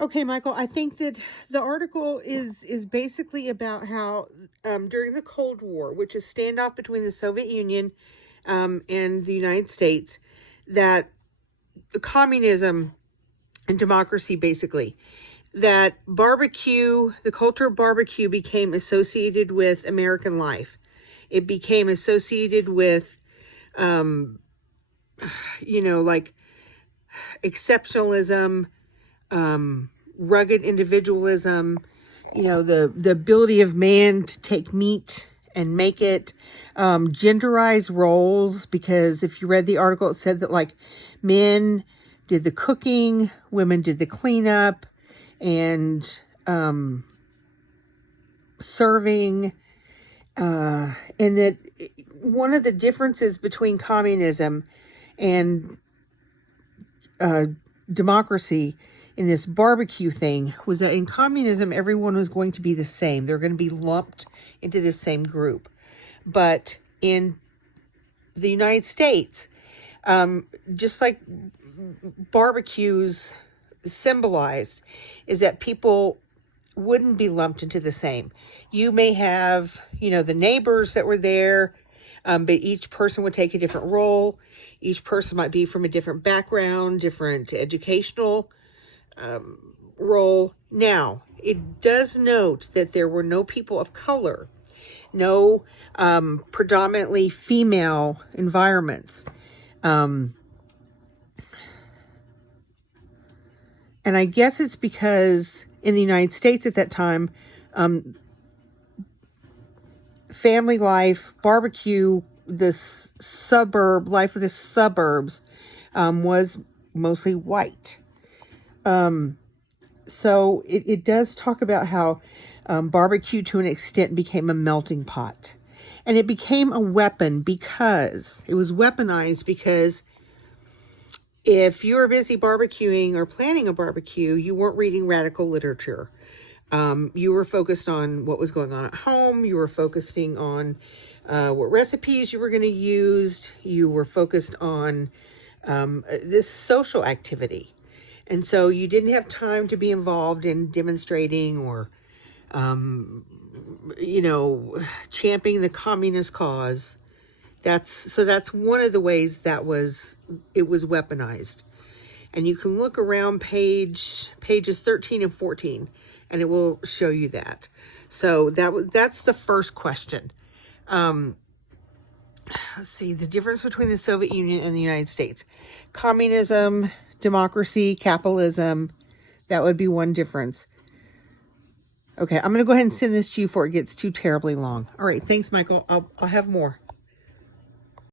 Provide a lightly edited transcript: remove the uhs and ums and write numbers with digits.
Okay, Michael, I think that the article is basically about how during the Cold War, which is standoff between the Soviet Union and the United States, that communism and democracy basically, that barbecue, the culture of barbecue became associated with American life. It became associated with, like exceptionalism, rugged individualism, the ability of man to take meat and make it, genderized roles, because if you read the article, it said that like men did the cooking, women did the cleanup and serving, and that one of the differences between communism and democracy in this barbecue thing was that in communism, everyone was going to be the same. They're going to be lumped into the same group. But in the United States, just like barbecues symbolized, is that people wouldn't be lumped into the same. You may have, the neighbors that were there, but each person would take a different role. Each person might be from a different background, different educational role. Now, it does note that there were no people of color, no predominantly female environments. And I guess it's because in the United States at that time, family life, barbecue, this suburb life of the suburbs was mostly white. So it does talk about how barbecue to an extent became a melting pot. And it became a weapon because it was weaponized because if you were busy barbecuing or planning a barbecue, you weren't reading radical literature. You were focused on what was going on at home. You were focusing on what recipes you were going to use. You were focused on this social activity. And so you didn't have time to be involved in demonstrating or, championing the communist cause. That's one of the ways it was weaponized. And you can look around pages 13 and 14, and it will show you that. So that's the first question. Let's see, the difference between the Soviet Union and the United States. Communism, democracy, capitalism, that would be one difference. Okay, I'm going to go ahead and send this to you before it gets too terribly long. All right, thanks, Michael. I'll have more.